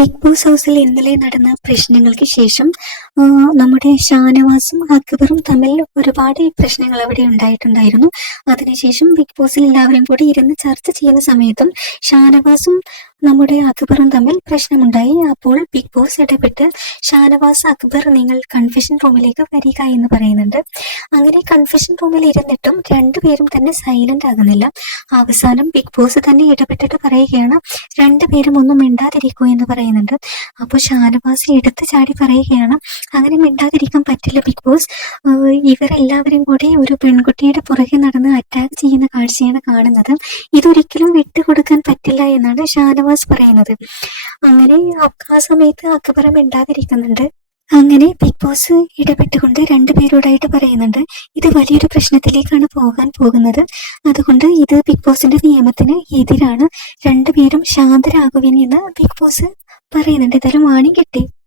Big boss ഹൗസിൽ ഇന്നലെ നടന്ന പ്രശ്നങ്ങൾക്ക് ശേഷം നമ്മുടെ ഷാനവാസും അക്ബറും തമ്മിൽ ഒരുപാട് പ്രശ്നങ്ങൾ അവിടെ ഉണ്ടായിട്ടുണ്ടായിരുന്നു. അതിനുശേഷം ബിഗ് ബോസിൽ എല്ലാവരും കൂടി ഇരുന്ന് ചർച്ച ചെയ്യുന്ന സമയത്തും ഷാനവാസും നമ്മുടെ അക്ബറും തമ്മിൽ പ്രശ്നമുണ്ടായി. അപ്പോൾ ബിഗ് ബോസ് ഇടപെട്ട് ഷാനവാസ് അക്ബർ നിങ്ങൾ കൺഫെഷൻ റൂമിലേക്ക് വരിക എന്ന് പറയുന്നുണ്ട്. അങ്ങനെ കൺഫെഷൻ റൂമിൽ ഇരുന്നിട്ടും രണ്ടുപേരും തന്നെ സൈലന്റ് ആകുന്നില്ല. അവസാനം ബിഗ് ബോസ് തന്നെ ഇടപെട്ടിട്ട് പറയുകയാണ് രണ്ടുപേരും ഒന്നും മിണ്ടാതിരിക്കൂ എന്ന് പറയുന്നുണ്ട്. അപ്പോൾ ഷാനവാസ് എടുത്തു ചാടി പറയുകയാണ് അങ്ങനെ മിണ്ടാതിരിക്കാൻ പറ്റില്ല ബിഗ് ബോസ്. ഇവരെല്ലാവരും കൂടി ഒരു പെൺകുട്ടിയുടെ പുറകെ നടന്ന് അറ്റാക്ക് ചെയ്യുന്ന കാഴ്ചയാണ് കാണുന്നത്. ഇതൊരിക്കലും വിട്ടുകൊടുക്കാൻ പറ്റില്ല എന്നാണ് ഷാനവാസ് പറയുന്നത്. അങ്ങനെ ആ- സമയത്ത് അക്ബർ മിണ്ടാതിരിക്കുന്നുണ്ട്. അങ്ങനെ ബിഗ് ബോസ് ഇടപെട്ടുകൊണ്ട് രണ്ടുപേരോടായിട്ട് പറയുന്നുണ്ട്. ഇത് വലിയൊരു പ്രശ്നത്തിലേക്കാണ് പോകാൻ പോകുന്നത്. അതുകൊണ്ട് ഇത് ബിഗ് ബോസിന്റെ നിയമത്തിന് എതിരാണ്. രണ്ടുപേരും ശാന്തരാകുവിനെന്ന് ബിഗ് ബോസ് പറയുന്നുണ്ട്. ഇതെല്ലാം വാണി കിട്ടി.